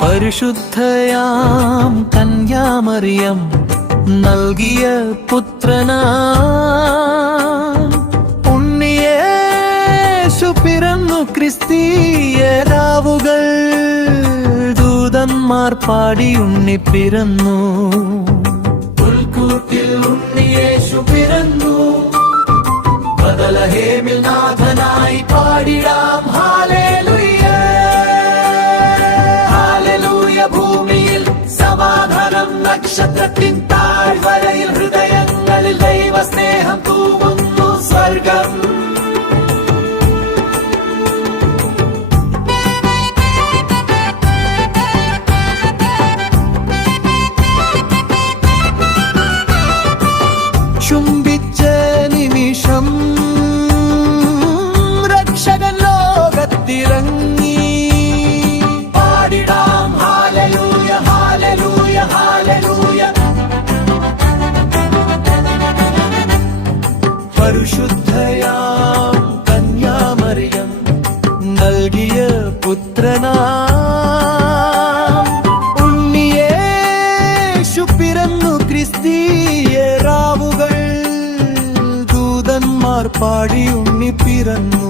പരിശുദ്ധയാം കന്യാമറിയം നൽകിയ പുത്രനാ ഉണ്ണിയേശു പിറന്നു. ക്രിസ്തീയ രാവുകൾ ദൂതന്മാർ പാടി ഉണ്ണി പിറന്നു. പുൽക്കൂട്ടിൽ ഉണ്ണിയേശു പിറന്നു. ബദലഹേമിൽ നാഥനായി പാടിടാം ഹല്ലേലൂയ. ഹല്ലേലൂയ. ഭൂമിയിൽ സമാധാനം, നക്ഷത്രത്തിൻ താഴ്വരയിൽ ഹൃദയങ്ങളിൽ ദൈവസ്നേഹം തൂവുന്നു. സ്വർഗം ചുംബിച്ച നിമിഷം രക്ഷകൻ ലോകത്തിറങ്ങി. പാടിടാം ഹല്ലേലൂയ, ഹല്ലേലൂയ, ഹല്ലേലൂയ. പരിശുദ്ധയാം കന്യാമറിയം നൽകിയ പുത്രനാ ഉണ്ണിയേശു പിറന്നു. ക്രിസ്തീയ രാവുകൾ ദൂതന്മാർ പാടി ഉണ്ണി പിറന്നു.